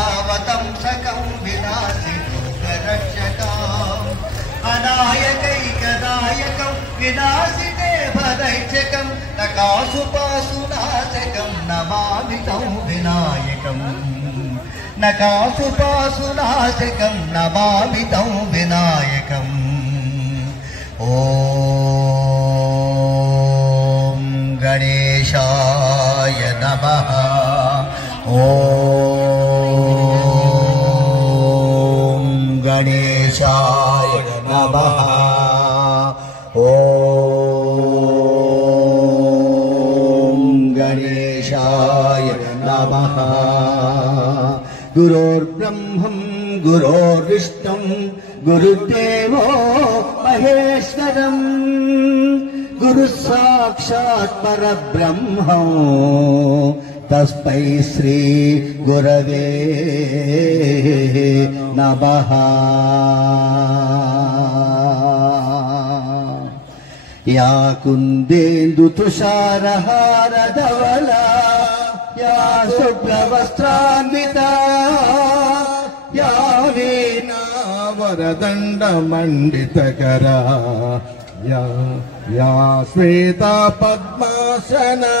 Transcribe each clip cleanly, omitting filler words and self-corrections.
कलाधरावतंसकं विनाशि लोकरक्षकाम् अनायकैकनायकं विनाशिते भदैक्षकं नकासुपासुनाशकं नमामि तं विनायकम् नकासुपासुनाशकं नमामि तं विनायकम् ॐ गणेशाय नमः ॐ गणेशाय नमः ॐ गणेशाय नमः गुरुर्ब्रह्मं गुरुर्विष्णुं गुरुदेवो महेश्वरम् गुरुसाक्षात् परब्रह्म तस्मै श्री गुरवे नमः या कुन्देन्दु तुषारहारधवला या शुभ्रवस्त्रान्विता या वीणा वरदण्डमण्डितकरा या श्वेता पद्मासना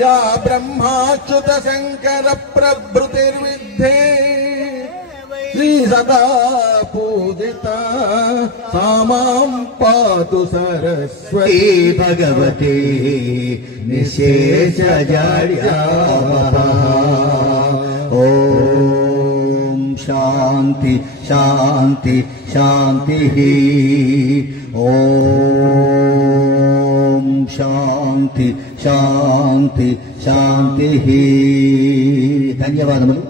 या ब्रह्माच्युत शंकर प्रभृतिर्विद्धे श्री सदा पूजिता सा मां पातु सरस्वती भगवती निशेषजाड्याः ॐ शांति शांति शांतिः ॐ शांति शांति शांतिः धन्यवादमुలు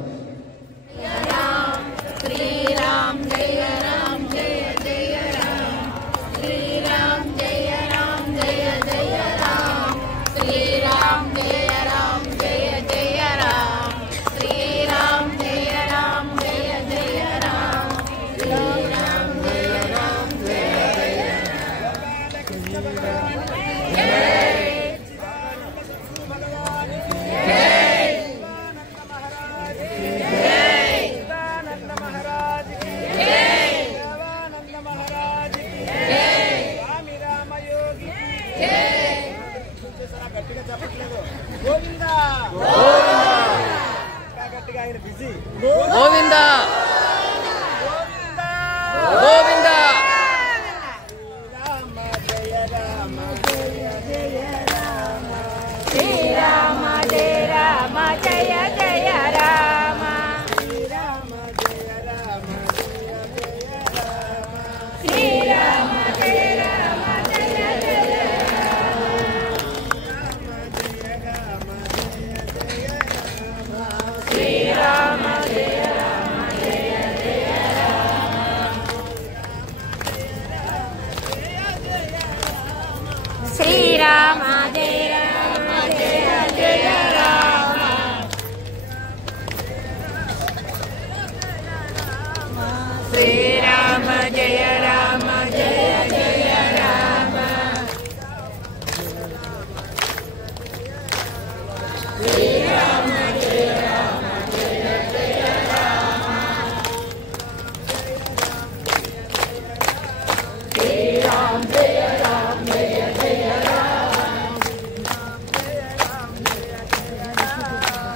గోవిందా గోవిందా శ్రీరామ జయ రామ జయ జయ రామ శ్రీరామ జయ రామ జయ జయ శ్రీరామ జయ రామ జయ జయ శ్రీరామ జయ రామ జయ జయ రామ శ్రీరామ జయ రామ జయ జయ రామ శ్రీరామ జయ రామ జయ జయ రామ శ్రీరామ జయ రామ జయ జయ రామ శ్రీరామ జయ రామ జయ జయ రామ శ్రీరామ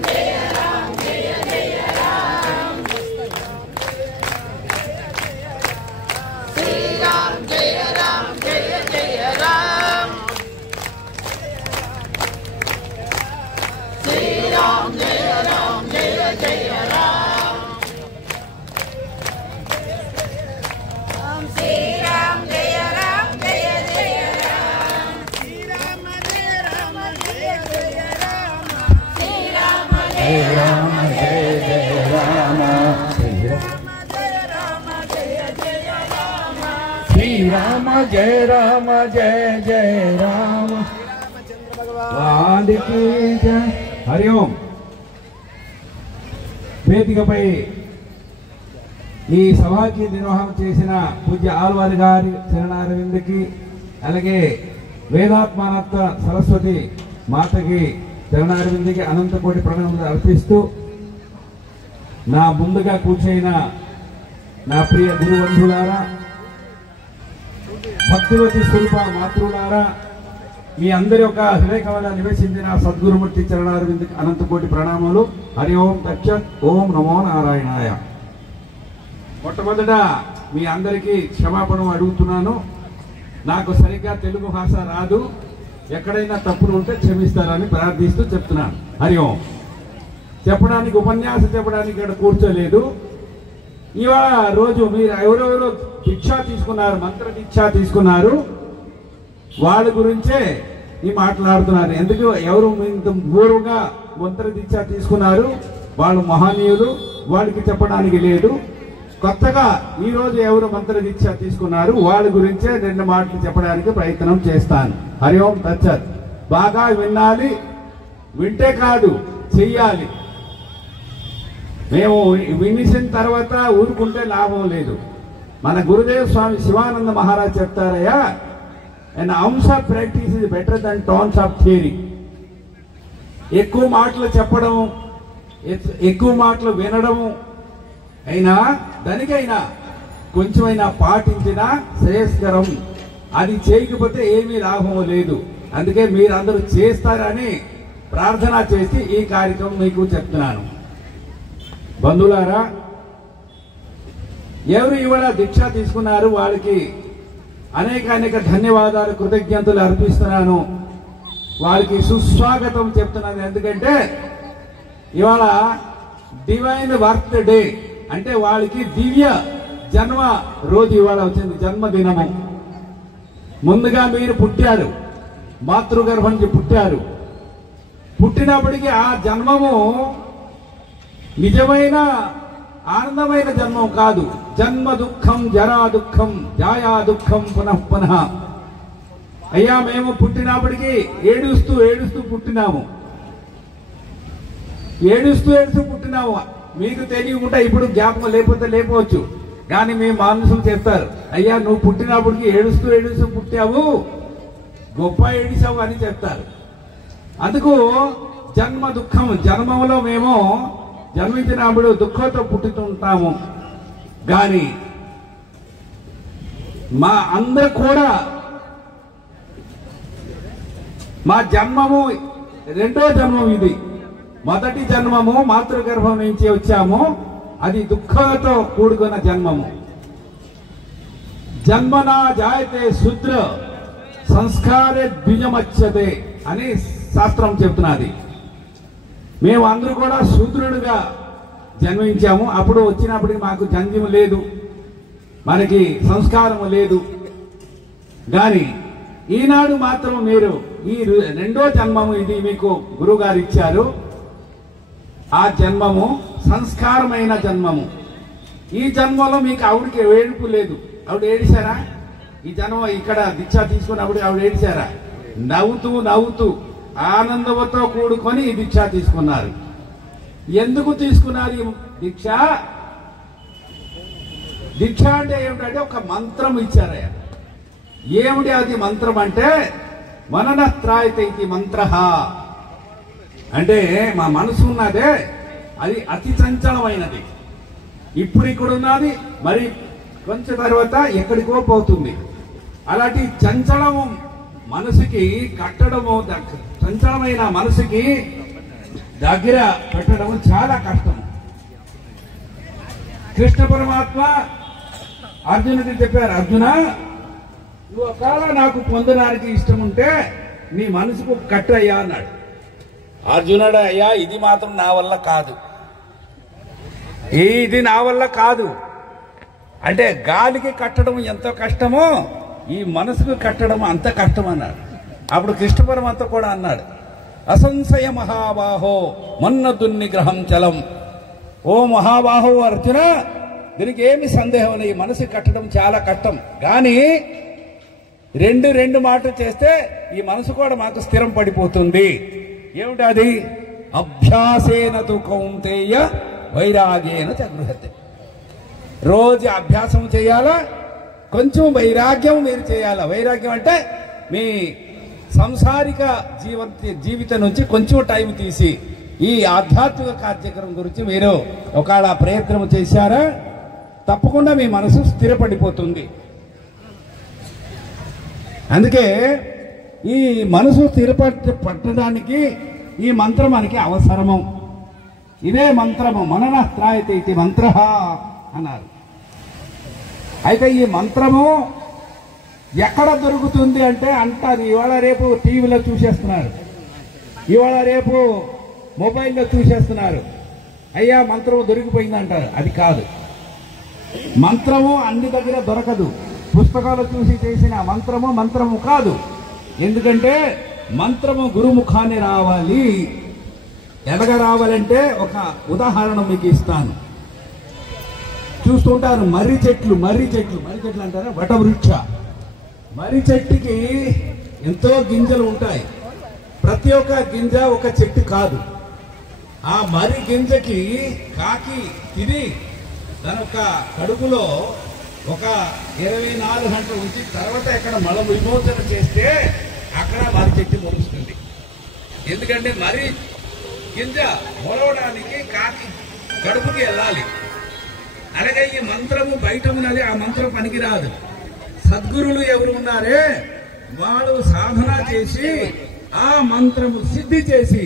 జయ రామ జయ జయ రామ శ్రీరామ జయ రామ జయ జయ రామ శ్రీరామ జయ రామ జయ జయ రామ శ్రీరామ జయ రామ జయ జయ రామ శ్రీరామ జయ రామ జయ జయ రామ శ్రీరామ జయ రామ జయ జయ రామ వాల్మీకి జయ. హరి ఓం. వేదికపై ఈ సభకి నిర్వహణ చేసిన పూజ్య ఆళ్వారి గారి చరణారవిందకి, అలాగే వేదాత్మానత్వ సరస్వతి మాతకి చరణారవిందకి అనంత కోటి ప్రణామాలు అర్పిస్తూ నా ముందుగా కూర్చొని నా ప్రియ గురుబంధులారా, భక్తివతి స్వరూప మాతృలారా, మీ అందరి యొక్క హృదయకమల నివసించిన సద్గురుమూర్తి చరణారవిందకి అనంత కోటి ప్రణామాలు. హరి ఓం తచ్చత్. ఓం నమో నారాయణాయ. మొట్టమొదట మీ అందరికీ క్షమాపణ అడుగుతున్నాను. నాకు సరిగ్గా తెలుగు భాష రాదు, ఎక్కడైనా తప్పులు ఉంటే క్షమిస్తారని ప్రార్థిస్తూ చెప్తున్నాను. హరి ఓం. చెప్పడానికి ఉపన్యాసం చెప్పడానికి ఇక్కడ కూర్చోలేదు. ఇవాళ రోజు మీరు ఎవరెవరో దీక్ష తీసుకున్నారు, మంత్ర దీక్ష తీసుకున్నారు, వాళ్ళ గురించే ఈ మాట్లాడుతున్నారు. ఎందుకు ఎవరు ఇంత పూర్వగా మంత్ర దీక్ష తీసుకున్నారు, వాళ్ళు మహనీయులు, వాళ్ళకి చెప్పడానికి లేదు. కొత్తగా ఈ రోజు ఎవరు మంత్ర దీక్ష తీసుకున్నారు వాళ్ళ గురించే 2 మాటలు చెప్పడానికి ప్రయత్నం చేస్తాను. హరి ఓం తచ్చత్. బాగా వినాలి, వింటే కాదు చెయ్యాలి. మేము వినిసిన తర్వాత ఊరుకుంటే లాభం లేదు. మన గురుదేవ్ స్వామి శివానంద మహారాజ్ చెప్తారయ్యా, అండ్ అంశ practice is better than tones of theory. ఎక్కువ మాటలు చెప్పడం, ఎక్కువ మాటలు వినడము అయినా దానికైనా కొంచెమైనా పాటించినా శ్రేయస్కరం. అది చేయకపోతే ఏమీ లాభం లేదు. అందుకే మీరందరూ చేస్తారని ప్రార్థన చేసి ఈ కార్యక్రమం మీకు చెప్తున్నాను. బంధువులారా, ఎవరు ఇవాళ దీక్ష తీసుకున్నారు వాళ్ళకి అనేక ధన్యవాదాలు, కృతజ్ఞతలు అర్పిస్తున్నాను. వాళ్ళకి సుస్వాగతం చెప్తున్నాను. ఎందుకంటే ఇవాళ డివైన్ బర్త్ డే, అంటే వాళ్ళకి దివ్య జన్మ రోజు ఇవాళ వచ్చింది, జన్మదినము. ముందుగా మీరు పుట్టారు, మాతృగర్భం నుంచి పుట్టారు. పుట్టినప్పటికీ ఆ జన్మము నిజమైన ఆనందమైన జన్మం కాదు. జన్మ దుఃఖం, జరా దుఃఖం, జాయా దుఃఖం పునః పునః. అయ్యా మేము పుట్టినప్పటికీ ఏడుస్తూ ఏడుస్తూ పుట్టినాము, ఏడుస్తూ ఏడుస్తూ పుట్టినాము. మీకు తెలియకుండా ఇప్పుడు జ్ఞాపకం లేకపోతే లేకపోవచ్చు, కానీ మీ మనుషులు చెప్తారు, అయ్యా నువ్వు పుట్టినప్పటికి ఏడుస్తూ ఏడుస్తూ పుట్టావు, గొప్ప ఏడిసావు అని చెప్తారు. అందుకు జన్మ దుఃఖం, జన్మంలో మేము జన్మించినప్పుడు దుఃఖంతో పుట్టుతుంటాము. కానీ మా అందరూ కూడా మా జన్మము రెండో జన్మం ఇది. మొదటి జన్మము మాతృగర్భం నుంచి వచ్చాము, అది దుఃఖంతో కూడుకున్న జన్మము. జన్మనా జాయతే శూద్ర సంస్కారే ద్విజమచ్చతే అని శాస్త్రం చెప్తున్నది. మేము అందరూ కూడా శూద్రుడుగా జన్మించాము. అప్పుడు వచ్చినప్పటికి మాకు జంధ్యం లేదు, మనకి సంస్కారం లేదు. కానీ ఈనాడు మాత్రం మీరు ఈ రెండో జన్మము ఇది మీకు గురువు గారు ఇచ్చారు. ఆ జన్మము సంస్కారమైన జన్మము. ఈ జన్మలో మీకు ఆవిడకి ఏడుపు లేదు. ఆవిడ ఏడిశారా? ఈ జన్మ ఇక్కడ దీక్ష తీసుకున్నప్పుడు ఆవిడ ఏడిశారా? నవ్వుతూ నవ్వుతూ ఆనందంతో కూడుకొని ఈ దీక్ష తీసుకున్నారు. ఎందుకు తీసుకున్నారు ఈ దీక్ష? దీక్ష అంటే ఏమిటంటే ఒక మంత్రం ఇచ్చారయ్యా. ఏమిటి అది మంత్రం అంటే, మననత్రాయతే ఇది మంత్ర. అంటే మా మనసు ఉన్నదే అది అతి చంచలమైనది. ఇప్పుడు ఇక్కడ ఉన్నది, మరి కొంచెం తర్వాత ఎక్కడికో పోతుంది. అలాంటి చంచలము మనసుకి కట్టడము, చంచలమైన మనసుకి దగ్గర పెట్టడం చాలా కష్టం. కృష్ణ పరమాత్మ అర్జునుడికి చెప్పారు, అర్జున నువ్వు ఒకవేళ నాకు పొందడానికి ఇష్టం ఉంటే నీ మనసుకు కట్టయ్యా అన్నాడు. అర్జునుడు, అయ్యా ఇది మాత్రం నా వల్ల కాదు, ఇది నా వల్ల కాదు అంటే గాలికి కట్టడం ఎంత కష్టమో ఈ మనసుకు కట్టడం అంత కష్టం అన్నాడు. అప్పుడు కృష్ణ పరమాత్మ కూడా అన్నాడు, అసంశయ మహాబాహో మన్నదున్ని గ్రహం చలం. ఓ మహాబాహో అర్జున, దీనికి ఏమి సందేహం లేదు, ఈ మనసు కట్టడం చాలా కష్టం. కానీ రెండు మాటలు చేస్తే ఈ మనసు కూడా మాకు స్థిరం పడిపోతుంది. ఏమిటి అది? అభ్యాసేన తు కౌంతేయ వైరాగ్యేన చగృహతే. రోజు అభ్యాసం చేయాలా, కొంచెం వైరాగ్యం మీరు చేయాలా. వైరాగ్యం అంటే మీ సంసారిక జీవితం నుంచి కొంచెం టైం తీసి ఈ ఆధ్యాత్మిక కార్యక్రమం గురించి మీరు ఒకవేళ ప్రయత్నం చేశారా తప్పకుండా మీ మనసు స్థిరపడిపోతుంది. అందుకే ఈ మనసు స్థిరపట్టడానికి ఈ మంత్రం మనకి అవసరము. ఇదే మంత్రము మననత్రాయతే ఇది మంత్ర అన్నారు. అయితే ఈ మంత్రము ఎక్కడ దొరుకుతుంది అంటే అంటారు ఇవాళ రేపు టీవీలో చూసేస్తున్నారు, ఇవాళ రేపు మొబైల్లో చూసేస్తున్నారు, అయ్యా మంత్రము దొరికిపోయిందంటారు. అది కాదు, మంత్రము అన్ని దగ్గర దొరకదు. పుస్తకాలు చూసి చేసిన మంత్రము కాదు. ఎందుకంటే మంత్రము గురుముఖాన్ని రావాలి. ఎలాగ రావాలంటే ఒక ఉదాహరణ మీకు ఇస్తాను. చూస్తుంటారు మర్రి చెట్లు అంటారా, వటవృక్ష. మర్రి చెట్టుకి ఎంతో గింజలు ఉంటాయి. ప్రతి ఒక్క గింజ ఒక చెట్టు కాదు. ఆ మర్రి గింజకి కాకి తిని తన యొక్క కడుపులో ఒక 24 గంటలు ఉంచి తర్వాత ఎక్కడ మల విమోచన చేస్తే అక్కడ మర్రి చెట్టు మొలుస్తుంది. ఎందుకంటే మర్రి గింజ మొలవడానికి కాకి కడుపుకి వెళ్ళాలి. అలాగే ఈ మంత్రము బయట ఉన్నది, ఆ మంత్రం పనికిరాదు. సద్గురులు ఎవరు ఉన్నారే వాళ్ళు సాధన చేసి ఆ మంత్రము సిద్ధి చేసి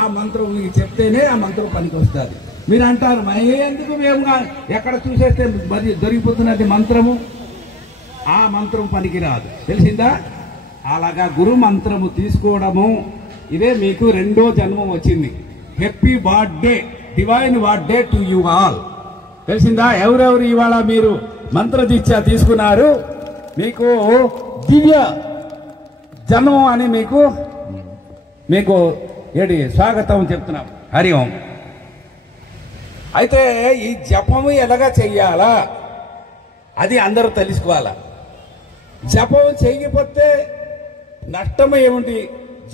ఆ మంత్రం మీకు చెప్తేనే ఆ మంత్రం పనికి వస్తుంది. మీరు అంటారు ఎందుకు మేము ఎక్కడ చూసేస్తే మరి దొరికిపోతున్నది మంత్రము, ఆ మంత్రం పనికిరాదు. తెలిసిందా? అలాగా గురు మంత్రము తీసుకోవడము ఇదే మీకు 2వ జన్మం వచ్చింది. Happy birthday, divine birthday to you all. తెలిసిందా? ఎవరెవరు ఇవాళ మీరు మంత్ర దీక్ష తీసుకున్నారు మీకు దివ్య జన్మం అని మీకు ఏడి స్వాగతం చెప్తున్నాం. హరి ఓం. అయితే ఈ జపము ఎలాగా చెయ్యాలా అది అందరూ తెలుసుకోవాలా. జపం చేయకపోతే నష్టం ఏమిటి,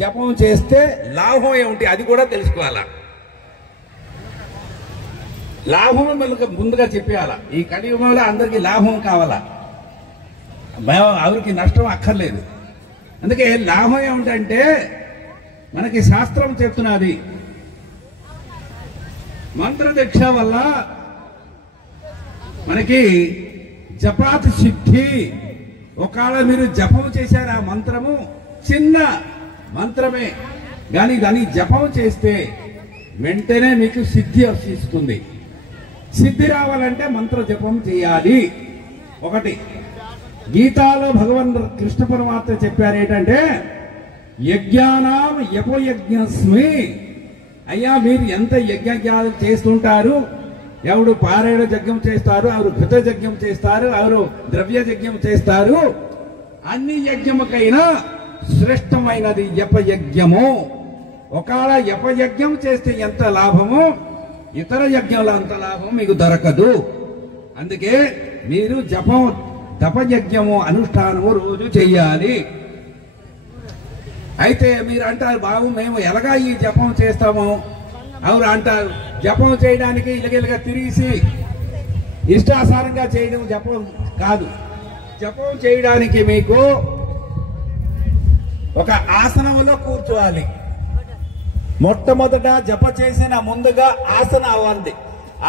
జపం చేస్తే లాభం ఏమిటి అది కూడా తెలుసుకోవాలా. లాభం ముందుగా చెప్పేయాలా. ఈ కలియుగంలో అందరికీ లాభం కావాలా, ఎవరికి నష్టం అక్కర్లేదు. అందుకే లాభం ఏమిటంటే మనకి శాస్త్రం చెప్తున్నది మంత్రదీక్ష వల్ల మనకి జపాతి సిద్ధి. ఒకవేళ మీరు జపం చేశారు ఆ మంత్రము చిన్న మంత్రమే కానీ దాన్ని జపం చేస్తే వెంటనే మీకు సిద్ధి వస్తుంది. సిద్ధి రావాలంటే మంత్ర జపం చేయాలి. ఒకటి గీతాలో భగవాన్ కృష్ణ పరమాత్మ చెప్పారు ఏంటంటే యజ్ఞానాం యపయజ్ఞస్మి. అయ్యా మీరు ఎంత యజ్ఞాలు చేస్తుంటారు, ఎవరు పారాయణ యజ్ఞం చేస్తారు, ఎవరు ఘృత యజ్ఞం చేస్తారు, ఎవరు ద్రవ్య యజ్ఞం చేస్తారు, అన్ని యజ్ఞముకైనా శ్రేష్టమైనది యపయజ్ఞము. ఒకవేళ యపయజ్ఞం చేస్తే ఎంత లాభమో ఇతర యజ్ఞంలో అంత లాభం మీకు దొరకదు. అందుకే మీరు జపం తపయజ్ఞము అనుష్ఠానము రోజు చెయ్యాలి. అయితే మీరు అంటారు బాబు మేము ఎలాగా ఈ జపం చేస్తాము, ఎవరు అంటారు జపం చేయడానికి ఇలాగ తిరిగి ఇష్టాసారంగా చేయడం జపం కాదు. జపం చేయడానికి మీకు ఒక ఆసనంలో కూర్చోవాలి. మొట్టమొదట జప చేసిన ముందుగా ఆసన అవ్వండి.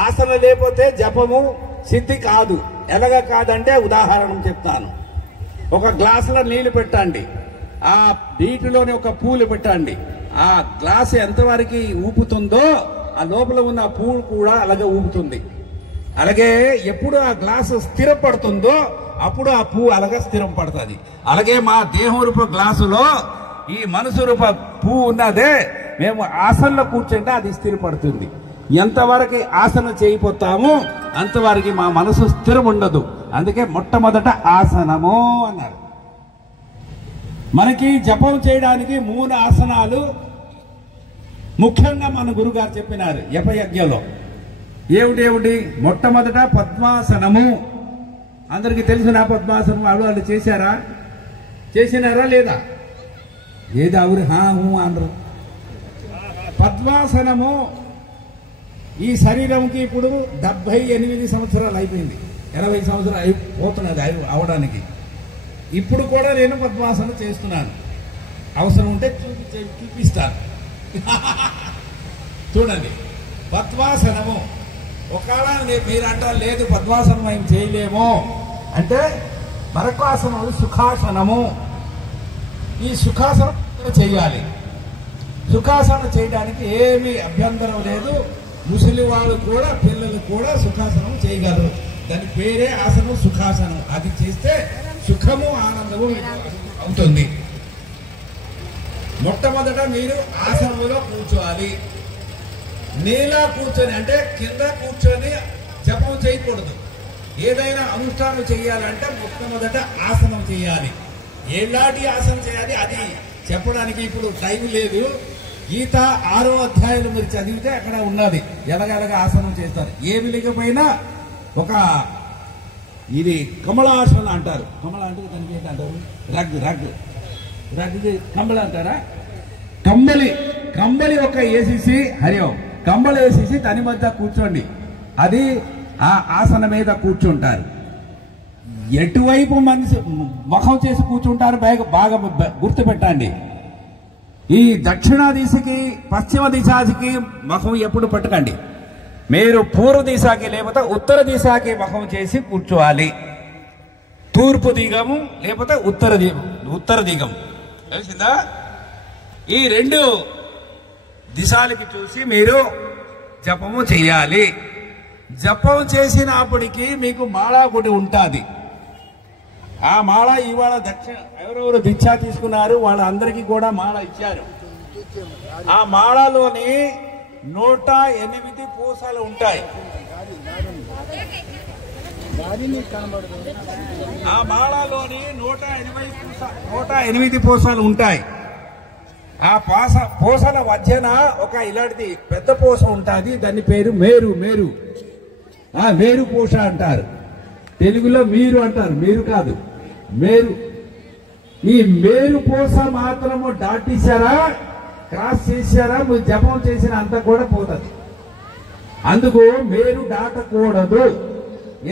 ఆసన లేకపోతే జపము సిద్ధి కాదు. ఎలాగ కాదంటే ఉదాహరణ చెప్తాను. ఒక గ్లాసులో నీళ్లు పెట్టండి, ఆ నీటిలోని ఒక పూలు పెట్టండి. ఆ గ్లాసు ఎంతవరకు ఊపుతుందో ఆ లోపల ఉన్న పూలు కూడా అలాగే ఊపుతుంది. అలాగే ఎప్పుడు ఆ గ్లాసు స్థిరపడుతుందో అప్పుడు ఆ పువ్వు అలాగే స్థిరం పడుతుంది. అలాగే మా దేహం రూప గ్లాసులో ఈ మనసు రూప పువ్వు ఉన్నదే మేము ఆసనలో కూర్చుంటే అది స్థిరపడుతుంది. ఎంతవరకు ఆసన చేయిపోతామో అంతవరకు మా మనసు స్థిరం ఉండదు. అందుకే మొట్టమొదట ఆసనము అన్నారు. మనకి జపం చేయడానికి 3 ఆసనాలు ముఖ్యంగా మన గురుగారు చెప్పినారు యపయజ్ఞలో. ఏమిటి? మొట్టమొదట పద్మాసనము. అందరికీ తెలిసిన పద్మాసనం వాళ్ళు చేసినారా లేదా? ఏది ఎవరు హూ అనరు. పద్మాసనము ఈ శరీరంకి ఇప్పుడు 78 సంవత్సరాలు అయిపోయింది, 80 సంవత్సరాలు అయిపోతున్నది అవడానికి. ఇప్పుడు కూడా నేను పద్మాసనం చేస్తున్నాను. అవసరం ఉంటే చూపిస్తాను. చూడండి, పద్మాసనము. ఒకవేళ మీరు అంటారు లేదు పద్మాసనం ఏం చేయలేము అంటే మరొక ఆసనం సుఖాసనము. ఈ సుఖాసనం చేయాలి. సుఖాసనం చేయడానికి ఏమీ అభ్యంతరం లేదు. ముసలి వాళ్ళు కూడా పిల్లలు కూడా సుఖాసనం చేయగలరు. దాని పేరే ఆసనం సుఖాసనం. అది చేస్తే సుఖము ఆనందము అవుతుంది. మొట్టమొదట మీరు ఆసనంలో కూర్చోవాలి. నీలా కూర్చొని అంటే కింద కూర్చొని జపం చేయకూడదు. ఏదైనా అనుష్ఠానం చేయాలంటే మొట్టమొదట ఆసనం చేయాలి. ఎలాంటి ఆసనం చేయాలి అది చెప్పడానికి ఇప్పుడు టైం లేదు. గీత 6వ అధ్యాయంలో మీరు చదివితే అక్కడ ఉన్నది ఎలాగెలాగ ఆసనం చేస్తారు. ఏమి లేకపోయినా ఒక ఇది కమలాసనం అంటారు. కమల అంటే దానికి ఏంటంటారు? రగ్ కంబళ అంటారా? కంబలి ఒక వేసేసి హరిఓం కంబళి వేసేసి దాని మధ్య కూర్చోండి. అది ఆ ఆసనం మీద కూర్చుంటారు. ఎటువైపు మనిషి ముఖం చేసి కూర్చుంటారు బాగా గుర్తుపెట్టండి. ఈ దక్షిణ దిశకి పశ్చిమ దిశకి ముఖం ఎప్పుడు పట్టకండి. మీరు పూర్వ దిశకి లేకపోతే ఉత్తర దిశకి ముఖం చేసి కూర్చోవాలి. తూర్పు దిగము లేకపోతే ఉత్తర దిగం తెలిసిందా? ఈ 2 దిశలకి చూసి మీరు జపము చేయాలి. జపం చేసినప్పటికీ మీకు మాలా గుడి ఉంటుంది. ఆ మాల ఇవాళ ఎవరెవరు దీక్ష తీసుకున్నారు వాళ్ళందరికీ కూడా మాల ఇచ్చారు. ఆ మాలలోని 108 పూసలు ఉంటాయి. ఆ మాలలోని 108 పూసలు ఉంటాయి. ఆ పూసల మధ్యన ఒక ఇలాంటిది పెద్ద పూస ఉంటుంది. దాని పేరు మేరు. మేరు పూస అంటారు. తెలుగులో మీరు అంటారు, మీరు కాదు మేరు. ఈ మేరు పూస మాత్రము దాటేశారా, క్రాస్ చేశారా, మీరు జపం చేసిన అంతా కూడా పోతుంది. అందుకు మేరు దాటకూడదు.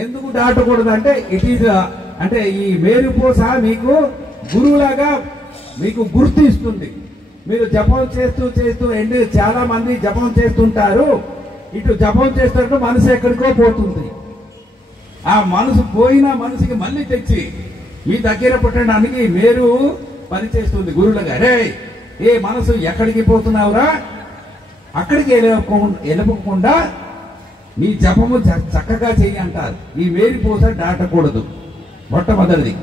ఎందుకు దాటకూడదు అంటే ఇట్ ఈజ్ అంటే ఈ మేరు పూస మీకు గురువులాగా మీకు గుర్తు ఇస్తుంది. మీరు జపం చేస్తూ చాలా మంది జపం చేస్తుంటారు. ఇటు జపం చేస్తున్నట్టు మనసు ఎక్కడికో పోతుంది. ఆ మనసు పోయిన మనసుకి మళ్ళీ తెచ్చి మీ దగ్గర పుట్టడానికి మేరు పనిచేస్తుంది గురువులుగా. రే ఏ మనసు ఎక్కడికి పోతున్నావురా, అక్కడికి వెళ్ళకుండా మీ జపము చక్కగా చెయ్యి అంటారు. ఈ మేరు పూస దాటకూడదు మొట్టమొదటిది.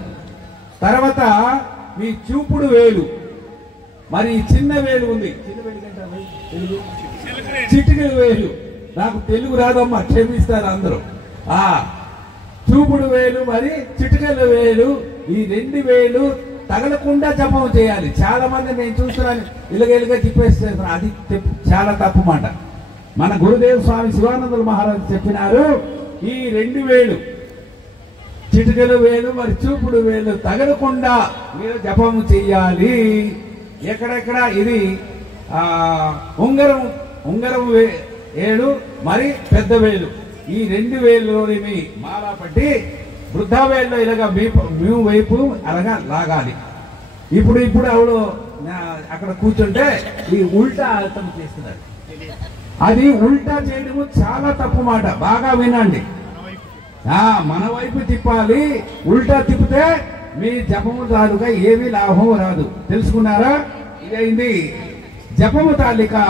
తర్వాత మీ చూపుడు వేలు, మరి చిన్న వేలు ఉంది. చిన్న వేలు తెలుగు చిటికెల వేలు. నాకు తెలుగు రాదమ్మా, క్షమిస్తారు అందరూ. ఆ చూపుడు వేలు మరి చిటికెల వేలు, ఈ 2 వేలు తగలకుండా జపం చేయాలి. చాలా మంది నేను చూస్తున్నాను ఇలాగేలుగా తిప్పేస్తున్నారు. అది చాలా తప్పు మాట. మన గురుదేవ్ స్వామి శివానందుల మహారాజు చెప్పినారు, ఈ 2 వేలు చిటికెల వేలు మరి చూపుడు వేలు తగలకుండా మీరు జపము చెయ్యాలి. ఎక్కడెక్కడ ఇది ఉంగరం వేలు మరి పెద్ద వేలు, ఈ 2 వేలులోని మీ మాల పట్టి వృద్ధా వేలులో ఇలాగా మేము వైపు అలాగా లాగాలి. ఇప్పుడు ఆవిడ అక్కడ కూర్చుంటే ఈ ఉల్టా అర్థం చేస్తున్నారు. అది ఉల్టా చేయడము చాలా తప్పు మాట. బాగా వినండి. మన వైపు తిప్పాలి. ఉల్టా తిప్పితే మీ జపము తాలూకా ఏమీ లాభం రాదు. తెలుసుకున్నారా? ఇదైంది జపము తాలూకా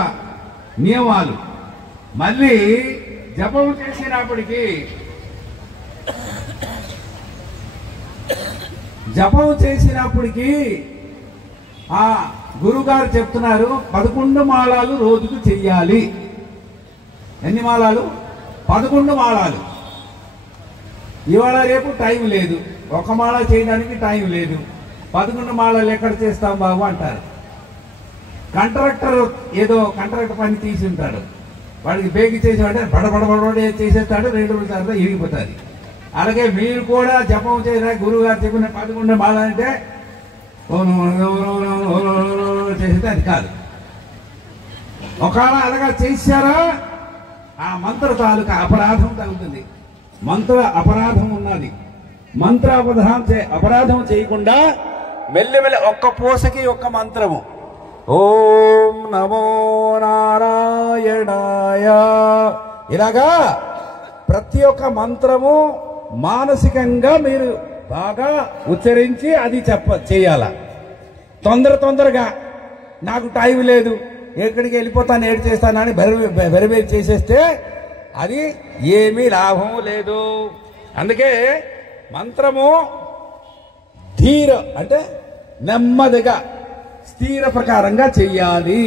నియమాలు. మళ్ళీ జపము చేసినప్పటికీ ఆ గురుగారు చెప్తున్నారు 11 మాలాలు రోజుకు చెయ్యాలి. ఎన్ని మాలాలు? 11 మాలాలు. ఇవాళ రేపు టైం లేదు, ఒక మాల చేయడానికి టైం లేదు. 11 మాలలు ఎక్కడ చేస్తాం బాబు అంటారు. కాంట్రాక్టర్ ఏదో కాంట్రాక్టర్ పని తీసి ఉంటాడు, వాడికి బేగి చేసేవాడే బడబడబడే చేసేస్తాడు, 2 రోజుల ఇరిగిపోతుంది. అలాగే మీరు కూడా జపం చేసిన గురువు గారు చెప్పిన 11 మాల అంటే చేసేది అది కాదు. ఒకవేళ అలాగా చేశారా ఆ మంత్ర తాలూకా అపరాధం తగ్గుతుంది. మంత్ర అపరాధం ఉన్నది. మంత్ర అపరాధం చేయకుండా మెల్లిమెల్లి ఒక్క పూసకి ఒక్క మంత్రము. ఓం నమో నారాయణాయ. ఇలాగా ప్రతి ఒక్క మంత్రము మానసికంగా మీరు బాగా ఉచ్చరించి అది చేయాల. తొందరగా నాకు టైం లేదు, ఎక్కడికి వెళ్ళిపోతాను, ఏడు చేస్తానని బెరబేరు చేసేస్తే అది ఏమీ లాభం లేదు. అందుకే మంత్రము ధీర అంటే నెమ్మదిగా స్థిర ప్రకారంగా చెయ్యాలి.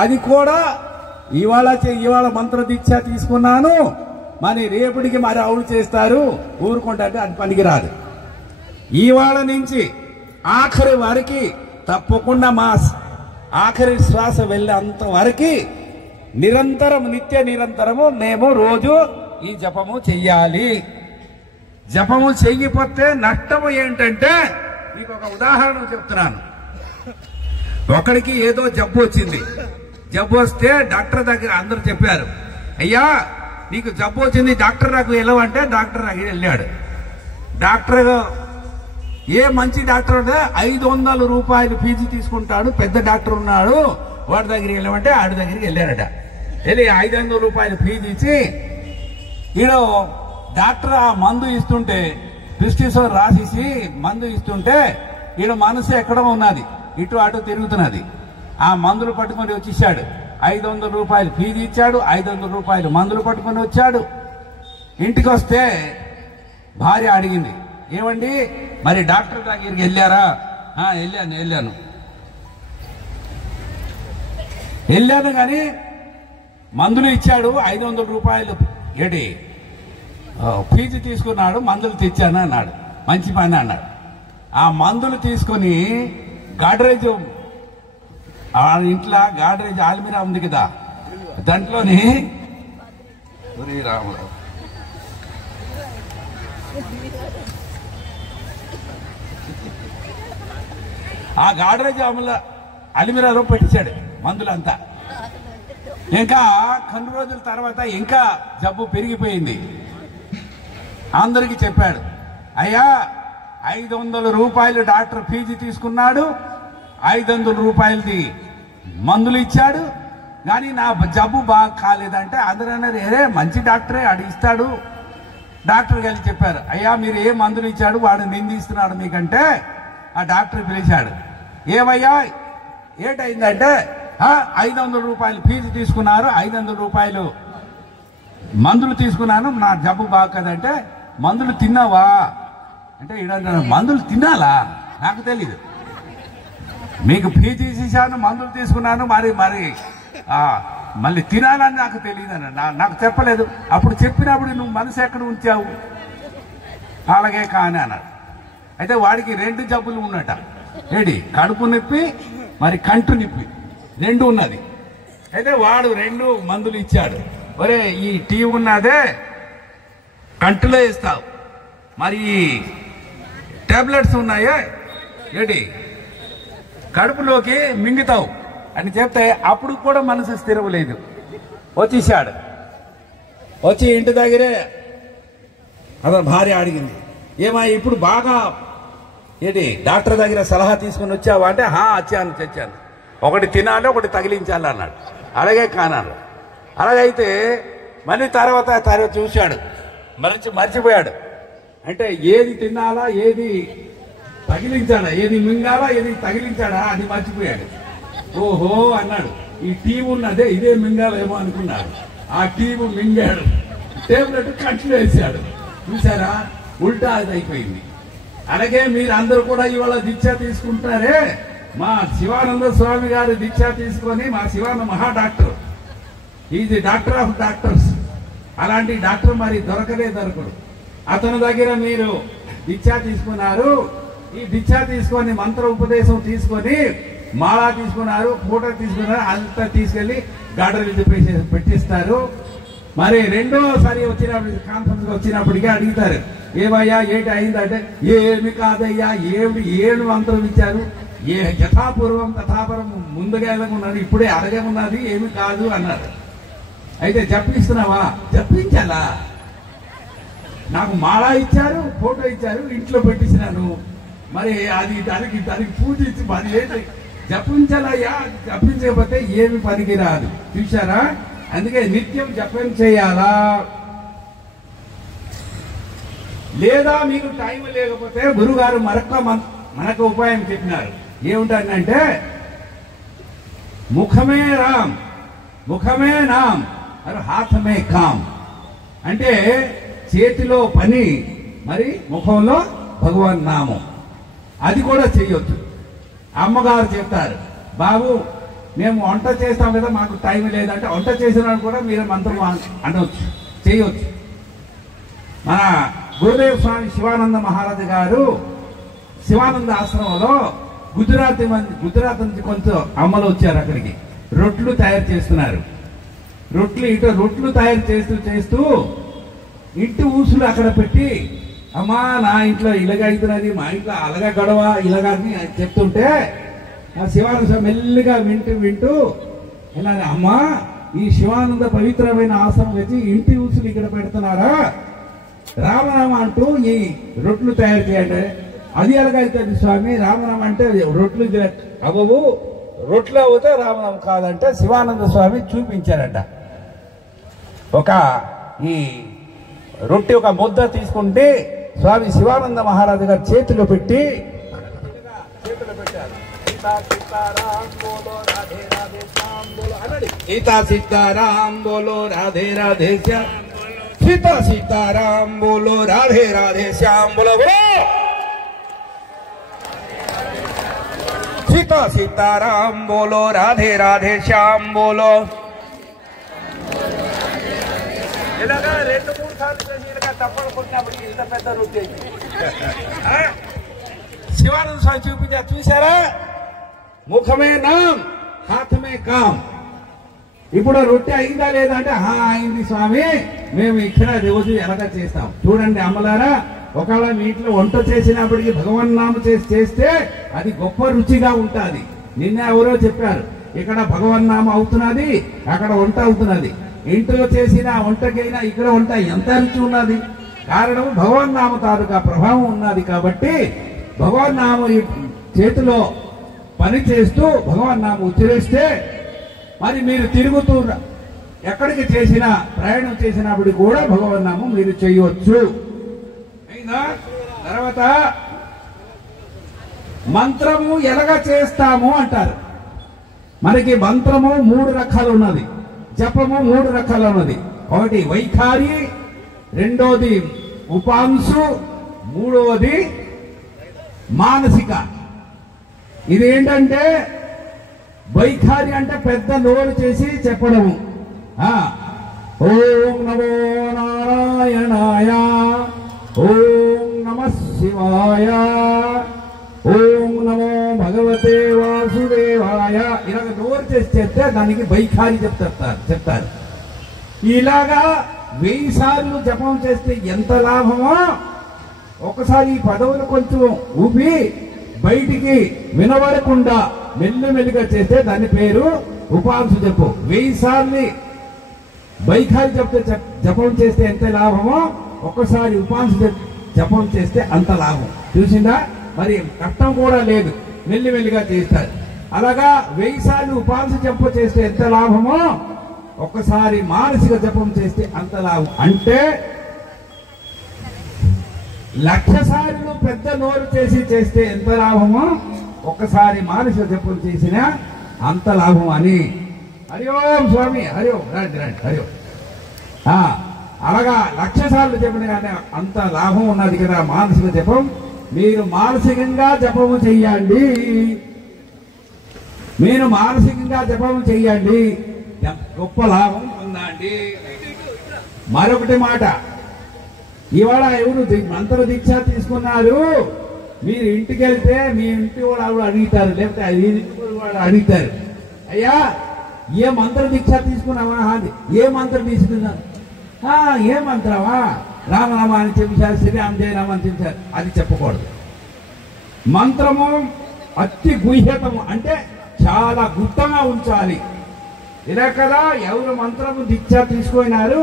అది కూడా ఇవాళ మంత్ర దీక్ష తీసుకున్నాను, మరి రేపటికి మరి అవును చేస్తారు ఊరుకుంటే అది పనికిరాదు. ఇవాళ నుంచి ఆఖరి వరకు తప్పకుండా మా ఆఖరి శ్వాస వెళ్ళేంత వరకు నిత్య నిరంతరము మేము రోజు ఈ జపము చెయ్యాలి. జపము చెయ్యకపోతే నష్టము ఏంటంటే, మీకు ఒక ఉదాహరణ చెప్తున్నాను. ఒకడికి ఏదో జబ్బు వచ్చింది. జబ్బు వస్తే డాక్టర్ దగ్గర అందరూ చెప్పారు, అయ్యా నీకు జబ్బు వచ్చింది, డాక్టర్ నాకు వెళ్ళవంటే డాక్టర్ దగ్గర వెళ్ళాడు. డాక్టర్ ఏ మంచి డాక్టర్ అంటే 500 రూపాయలు ఫీజు తీసుకుంటాడు, పెద్ద డాక్టర్ ఉన్నాడు, వాడి దగ్గరికి వెళ్ళమంటే ఆడి దగ్గరికి వెళ్ళారట. వెళ్ళి 500 రూపాయలు ఫీజు ఇచ్చి ఈడో డాక్టర్ ఆ మందు ఇస్తుంటే, ప్రిస్క్రిప్షన్ రాసేసి మందు ఇస్తుంటే ఈడ మనసు ఎక్కడో ఉన్నది, ఇటు అటు తిరుగుతున్నది. ఆ మందులు పట్టుకొని వచ్చేసాడు. 500 రూపాయలు ఫీజు ఇచ్చాడు, 500 రూపాయలు మందులు పట్టుకొని వచ్చాడు. ఇంటికి వస్తే భార్య అడిగింది, ఏమండి మరి డాక్టర్ దగ్గరికి వెళ్ళారా? వెళ్ళాను కానీ మందులు ఇచ్చాడు, 500 రూపాయలు ఏంటి ఫీజు తీసుకున్నాడు, మందులు తెచ్చాను అన్నాడు. మంచి పని అన్నాడు. ఆ మందులు తీసుకొని గాడ్రేజ్ ఇంట్లో గాడ్రేజ్ ఆల్మిరా ఉంది కదా, దాంట్లోని ఆ గాడ్రేజ్ అల్మిరాలో పెట్టించాడు మందులంతా. ఇంకా కొన్ని రోజుల తర్వాత ఇంకా జబ్బు పెరిగిపోయింది. అందరికి చెప్పాడు, అయ్యా 500 రూపాయలు డాక్టర్ ఫీజు తీసుకున్నాడు, 500 రూపాయలది మందులు ఇచ్చాడు, కానీ నా జబ్బు బాగా కాలేదంటే అందరూ అన్నారు, ఏరే మంచి డాక్టరే అడిగిస్తాడు. డాక్టర్ గారు చెప్పారు, అయ్యా మీరు ఏ మందులు ఇచ్చాడు వాడు నిందిస్తున్నాడు మీకంటే. ఆ డాక్టర్ పిలిచాడు, ఏమయ్యా ఏంటైందంటే 500 రూపాయలు ఫీజు తీసుకున్నారు, 500 రూపాయలు మందులు తీసుకున్నాను, నా జబ్బు బాగా కదంటే, మందులు తిన్నావా అంటే మందులు తినాలా నాకు తెలీదు, మీకు ఫీజు ఇచ్చేసాను, మందులు తీసుకున్నాను, మళ్ళీ తినాలని నాకు తెలియదు అని నాకు చెప్పలేదు. అప్పుడు చెప్పినప్పుడు నువ్వు మనసు ఎక్కడ ఉంచావు? అలాగే కానీ అన్నాడు. అయితే వాడికి 2 జబ్బులు ఉన్నట, ఏడి కడుపు నొప్పి మరి కంటు నొప్పి 2 ఉన్నది. అయితే వాడు 2 మందులు ఇచ్చాడు. ఒరే ఈ టీ ఉన్నదే కంటులో ఇస్తావు, మరి టాబ్లెట్స్ ఉన్నాయే ఏంటి కడుపులోకి మింగుతావు అని చెప్తే అప్పుడు కూడా మనసు స్థిరం లేదు. వచ్చేసాడు. వచ్చి ఇంటి దగ్గరే అతను భార్య అడిగింది, ఏమా ఇప్పుడు బాగా ఏంటి డాక్టర్ దగ్గర సలహా తీసుకుని వచ్చావా అంటే, వచ్చాను తెచ్చాను, ఒకటి తినాలి ఒకటి తగిలించాలి అన్నాడు. అలాగే కానాలి. అలాగైతే మళ్ళీ తర్వాత చూశాడు, మర్చిపోయాడు. అంటే ఏది తినాలా, ఏది తగిలించాడా, ఏది మింగాలా, ఏది తగిలించాడా అది మర్చిపోయాడు. ఓహో అన్నాడు, ఈ టీవీ ఉన్నదే ఇదే మింగాలేమో అనుకున్నాడు. ఆ టీవీ మింగాడు, టేబ్లెట్ కట్లు వేసాడు. చూసారా, ఉల్టా అది అయిపోయింది. అలాగే మీరు అందరూ కూడా ఇవాళ దీక్ష తీసుకుంటారే, మా శివానంద స్వామి గారు దీక్ష తీసుకొని, మా శివానంద మహా doctor, is doctor of doctors. అలాంటి డాక్టర్ మరి దొరకడు. అతని దగ్గర మీరు దీక్ష తీసుకున్నారు. ఈ దీక్ష తీసుకొని మంత్ర ఉపదేశం తీసుకొని మాలా తీసుకున్నారు, ఫోటో తీసుకున్నారు, అంతా తీసుకెళ్లి గాడ్రేజ్ పెట్టిస్తారు. మరి రెండోసారి వచ్చినప్పుడు కాన్ఫరెన్స్ వచ్చినప్పటికీ అడుగుతారు, ఏమయ్యా ఏంటి అయిందంటే, ఏమి కాదయ్యా, ఏడు మంత్రం ఇచ్చారు, యథాపూర్వం తథాపరం, ముందుగా ఉన్నది ఇప్పుడే అలాగే ఉన్నది, ఏమి కాదు అన్నారు. అయితే జపిస్తున్నావా? జపించాలా? నాకు మాలా ఇచ్చారు, ఫోటో ఇచ్చారు, ఇంట్లో పెట్టించినాను, మరి అది దానికి పూజ ఇచ్చి మరి ఏంటి జపించాలయ్యా, జపించకపోతే ఏమి పనికి రాదు. చూశారా? అందుకే నిత్యం జపం చేయాలా. లేదా మీకు టైం లేకపోతే గురుగారు మనకు ఉపాయం చెప్పినారు. ఏమిటంటే ముఖమే రామ్ ముఖమే నామ్ అరే హాతమే కామ్ అంటే చేతిలో పని మరి ముఖంలో భగవాన్ నామం. అది కూడా చేయొచ్చు. అమ్మగారు చెప్తారు, బాబు మేము వంట చేస్తాం కదా, మాకు టైం లేదంటే వంట చేసిన కూడా మీరు మంత్రం అనవచ్చు, చేయొచ్చు. మన గురుదేవ్ స్వామి శివానంద మహారాజు గారు శివానంద ఆశ్రమంలో గుజరాత్ నుంచి కొంచెం అమ్మలు వచ్చారు. అక్కడికి రొట్లు తయారు చేస్తున్నారు. రొట్లు తయారు చేస్తూ ఇంటి ఊసులు అక్కడ పెట్టి, అమ్మా నా ఇంట్లో ఇలాగ అవుతున్నది, మా ఇంట్లో అలాగా గొడవ ఇలాగా అని చెప్తుంటే ఆ శివానంద స్వామి మెల్లిగా వింటూ ఇలా, అమ్మా ఈ శివానంద పవిత్రమైన ఆశ్రమం వచ్చి ఇంటి ఊసులు ఇక్కడ పెడుతున్నారా, రామనామ అంటూ ఈ రొట్లు తయారు చేయండి. అది ఎలాగైతుంది స్వామి, రామనామ అంటే రొట్లు అవ్వవు, రొట్లు అవుతే రామనామం కాదంటే శివానంద స్వామి చూపించారట. ఈ రొట్టె ఒక ముద్ద తీసుకుంటే స్వామి శివానంద మహారాజు గారు చేతిలో పెట్టి పెట్టారు. సీతా సీతారాం బోలో రాధే రాధే శ్యామ్, సీతా సీతారాం బోలో రాధే రాధే శ్యామ్ బోలో, సీతా సీతారాం బోలో రాధే రాధే శ్యామ్ బోలో. ఇలాగా 2-3 సార్లు చేసి ఇలాగా తప్పలు కొట్టినప్పటికీ ఇంత పెద్ద రొట్టె శివానంద స్వామి చూపించారు. చూసారా? ముఖమే నామ్ హాతమే కామ్. ఇప్పుడు రొట్టె అయిందా లేదా అంటే అయింది స్వామి, మేము ఇక్కడ రోజు ఎలాగా చేస్తాం. చూడండి అమ్మలారా, ఒకవేళ మీ ఇంట్లో వంట చేసినప్పటికీ భగవన్ నామ చేస్తే అది గొప్ప రుచిగా ఉంటుంది. నిన్న ఎవరో చెప్పారు, ఇక్కడ భగవన్ నామ అవుతున్నది, అక్కడ వంట అవుతున్నది. ఇంట్లో చేసిన వంటకైనా ఇక్కడ వంట ఎంత రుచి ఉన్నది. కారణం భగవన్ నామ తాలూకా ప్రభావం ఉన్నది. కాబట్టి భగవన్ నామ చేతిలో పని చేస్తూ భగవన్ నామ ఉచ్చరిస్తే మరి మీరు తిరుగుతూ ఎక్కడికి చేసినా ప్రయాణం చేసినప్పుడు కూడా భగవన్ నామం మీరు చేయవచ్చు. అయినా తర్వాత మంత్రము ఎలాగా చేస్తాము అంటారు. మనకి మంత్రము 3 రకాలు ఉన్నది, జపము 3 రకాలు ఉన్నది. ఒకటి వైఖారి, రెండోది ఉపాంశు, మూడవది మానసిక. ఇదేంటంటే వైఖారి అంటే పెద్ద నోరు చేసి చెప్పడము. ఓం నమో నారాయణాయ, ఓం నమః శివాయ, ఓం నమో భగవతే వాసుదేవాయ, ఇలాగ నోరు చేసి చెప్తే దానికి వైఖారి చెప్తారు. ఇలాగా 1000 సార్లు జపం చేస్తే ఎంత లాభమో, ఒకసారి ఈ పదవులు కొంచెం ఊపి బయటికి వినబడకుండా మెల్లిమెల్లిగా చేస్తే దాని పేరు ఉపాంశు జపం. 1000 సార్లు వైఖారి జపం చేస్తే ఎంత లాభమో, ఒక్కసారి ఉపాంశు జపం చేస్తే అంత లాభం. చూసిందా? మరి కష్టం కూడా లేదు, మెల్లిమెల్లిగా చేస్తారు. అలాగా 1000 సార్లు ఉపాంశు జపం చేస్తే ఎంత లాభమో, ఒక్కసారి మానసిక జపం చేస్తే అంత లాభం. అంటే 1,00,000 సార్లు పెద్ద నోరు చేస్తే ఎంత లాభమో, ఒక్కసారి మానసిక జపం చేసిన అంత లాభం అని. హరి ఓం స్వామి, హరి ఓం, రండి హరి ఓం. అలాగా 1,00,000 సార్లు చెప్పిన కానీ అంత లాభం ఉన్నది కదా మానసిక జపం. మీరు మానసికంగా జపము చెయ్యండి, మీరు మానసికంగా జపము చెయ్యండి, గొప్ప లాభం పొందండి. మరొకటి మాట, ఇవాళ ఎవరు మంత్ర దీక్ష తీసుకున్నారు, మీరు ఇంటికి వెళ్తే మీ ఇంటి వాడు అడుగుతారు, లేకపోతే వాడు అడుగుతారు, అయ్యా ఏ మంత్ర దీక్ష తీసుకున్నావా, ఏ మంత్రం తీసుకున్నావు, ఏ మంత్రమా, రామనామా అని చెప్పారు, శ్రీరామ్ జయరామ అని చెప్పారు. అది చెప్పకూడదు. మంత్రము అతి గుహ్యతము, అంటే చాలా గుప్తంగా ఉంచాలి. ఇలా కదా ఎవరు మంత్రము దీక్ష తీసుకున్నారు,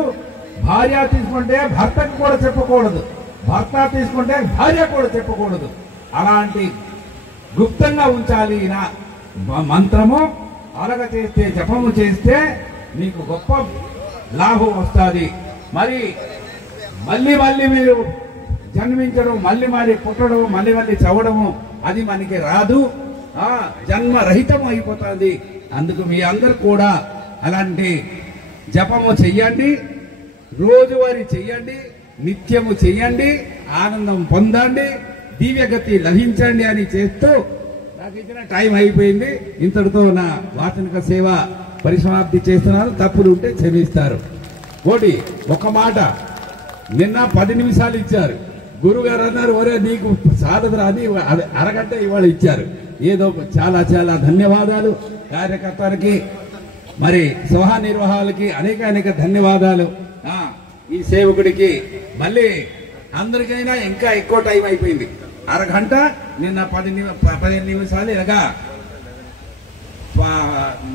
భార్య తీసుకుంటే భర్తకు కూడా చెప్పకూడదు, భర్త తీసుకుంటే భార్య కూడా చెప్పకూడదు. అలాంటి గుప్తంగా ఉంచాలి నా మంత్రము. అలాగ చేస్తే, జపము చేస్తే మీకు గొప్ప లాభం వస్తుంది. మరి మళ్ళీ మళ్ళీ మీరు జన్మించడం, మళ్ళీ మళ్ళీ పుట్టడం, మళ్ళీ మళ్ళీ చవడము అది మనకి రాదు. జన్మ రహితం అయిపోతుంది. అందుకు మీ అందరు కూడా అలాంటి జపము చెయ్యండి, రోజువారీ చెయ్యండి, నిత్యము చెయ్యండి, ఆనందం పొందండి, దివ్యగతి లభించండి అని చేస్తూ నాకు ఇచ్చిన టైం అయిపోయింది. ఇంతటితో నా వాచనిక సేవ పరిసమాప్తి చేస్తున్నాను. తప్పులు ఉంటే క్షమిస్తారు. కోటి ఒక మాట, నిన్న 10 నిమిషాలు ఇచ్చారు. గురుగారు అన్నారు, ఒరే నీకు సాధన రాని అరగంట ఇవాళ ఇచ్చారు. ఏదో చాలా చాలా ధన్యవాదాలు కార్యకర్తలకి, మరి సభా నిర్వాహాలకి అనేక ధన్యవాదాలు. ఈ సేవకుడికి మళ్ళీ అందరికైనా ఇంకా ఎక్కువ టైం అయిపోయింది. అరగంట, నిన్న 15 నిమిషాలు, ఇలాగా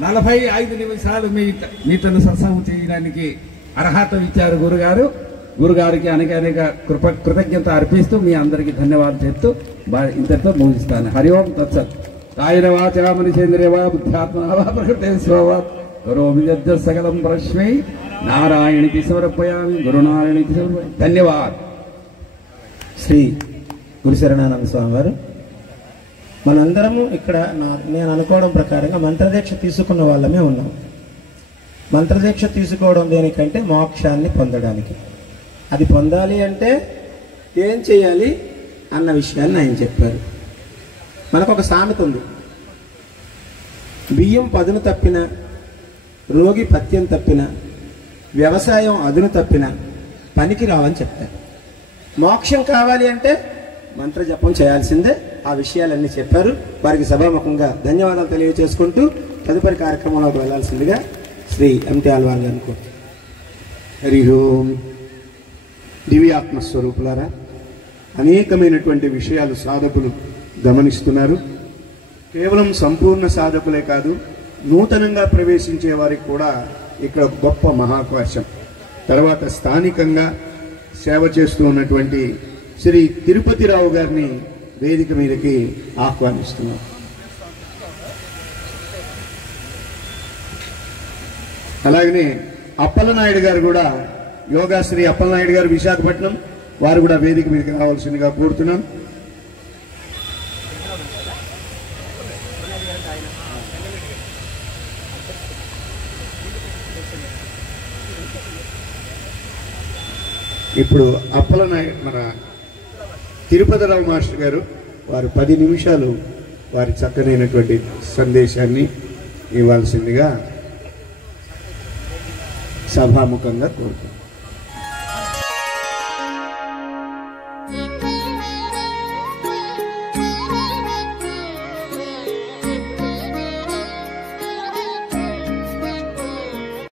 45 నిమిషాలు మీతో సత్సంగం చేయడానికి అర్హత ఇచ్చారు గురుగారు. గురుగారికి అనేక కృతజ్ఞత అర్పిస్తూ మీ అందరికీ ధన్యవాదాలు చెప్తూ ఇంతటితో ముగిస్తాను. హరి ఓం తత్సత్. కాయన వాచా మనిషేంద్రియవా బుద్ధ్యాత్మనా ప్రకృతే స్వభావ గురోభిజ సకలం పరస్మై నారాయణికి సమర్పయామి. గురునారాయణికి సమర్పయామి. ధన్యవాదాలు. శ్రీ గురుశరణానంద స్వామి వారు, మనందరము ఇక్కడ నేను అనుకోవడం ప్రకారంగా మంత్రదీక్ష తీసుకున్న వాళ్ళమే ఉన్నాం. మంత్రదీక్ష తీసుకోవడం దేనికంటే మోక్షాన్ని పొందడానికి. అది పొందాలి అంటే ఏం చేయాలి అన్న విషయాన్ని ఆయన చెప్పారు. మనకు ఒక సామెత ఉంది, బియ్యం పదును తప్పిన, రోగి పత్యం తప్పిన, వ్యవసాయం అదును తప్పిన పనికి రావని చెప్తారు. మోక్షం కావాలి అంటే మంత్ర జపం చేయాల్సిందే. ఆ విషయాలన్నీ చెప్పారు. వారికి సభాముఖంగా ధన్యవాదాలు తెలియజేసుకుంటూ తదుపరి కార్యక్రమంలోకి వెళ్లాల్సిందిగా శ్రీ ఎంటి ఆల్వార్ గారిని కోరుతున్నాను. హరి ఓం. దివ్యాత్మస్వరూపులారా, అనేకమైనటువంటి విషయాలు సాధకులు గమనిస్తున్నారు. కేవలం సంపూర్ణ సాధకులే కాదు, నూతనంగా ప్రవేశించే వారికి కూడా ఇక్కడ గొప్ప మహావకాశం. తర్వాత స్థానికంగా సేవ చేస్తూ ఉన్నటువంటి శ్రీ తిరుపతిరావు గారిని వేదిక మీదకి ఆహ్వానిస్తున్నాం. అలాగనే అప్పలనాయుడు గారు కూడా, యోగాశ్రీ అప్పలనాయుడు గారు విశాఖపట్నం, వారు కూడా వేదిక మీదకి రావాల్సిందిగా కోరుతున్నాం. ఇప్పుడు అప్పలనాయుడు, మన తిరుపతిరావు మాస్టర్ గారు, వారు 10 నిమిషాలు వారి చక్కనైనటువంటి సందేశాన్ని ఇవ్వాల్సిందిగా సభాముఖంగా కోరుతున్నాం.